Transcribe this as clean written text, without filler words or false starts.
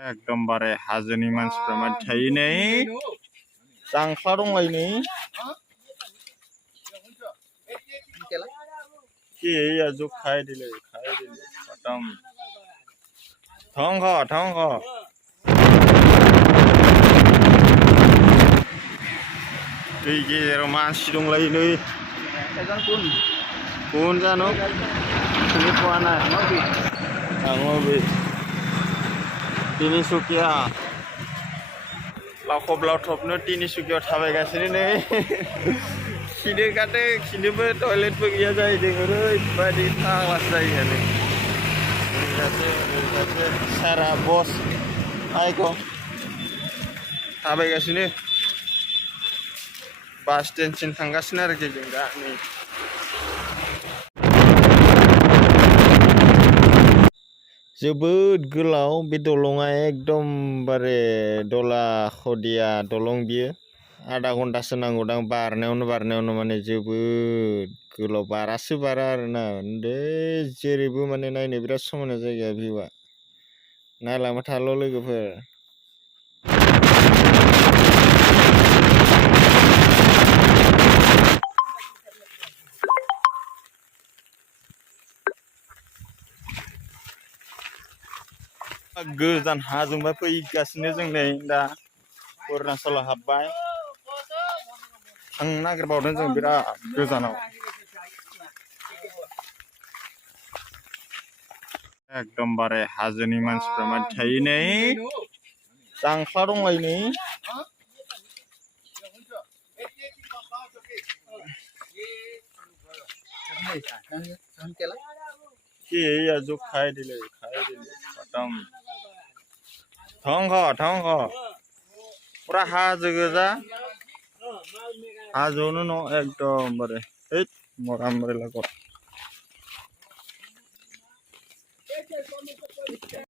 एकदमबारे हाजोनि मानसिफ्रा मा थायो नै जांख्ला दंलायनो কি এই আজো খাই দিলে খতম ধ্বংস दै गेजेराव मानसि दंलायो नै কোন জানো চিনি পোৱা নাই ডাঙৰ তিনিচুকীয়া लावथबनो तिनिसुकियाव थाबायगासिनो नै खिनो गादों खिनोबो टयलेटबो गैया जाहैदों ओरैबायदि फाग्लासो जायो नै सारा बस आइको थाबायगासिनो बास स्टेन्डसिम थांगासिनो आरोखि जों दा नै जोबोद गोलाव बे दलंआ एकदमबारे दला खदिया दलं बियो आधा घन्टासो नांगौदां बारनायावनो माने जोबोद गोलाव बारासो बारा आरोना जेरैबो माने नायनो बिराद समायना जायगा भिउआ नायलांबाय थाल' लोगोफोर गोजान हाजोंबा फैगासिनो जों नै दा अरुणाचलाव हाबबाय थांनो नागिरबावदों जों बिराद गोजानाव एकदमबारे हाजोनि मानसिफ्रा मा थायो नै जांख्ला दंलायनो কি এই আজো খাই দিলে খতম ধ্বংস পুরা হাজো গোজা हाजोआवनो न' एकदमबारे हैद मरामरे लागत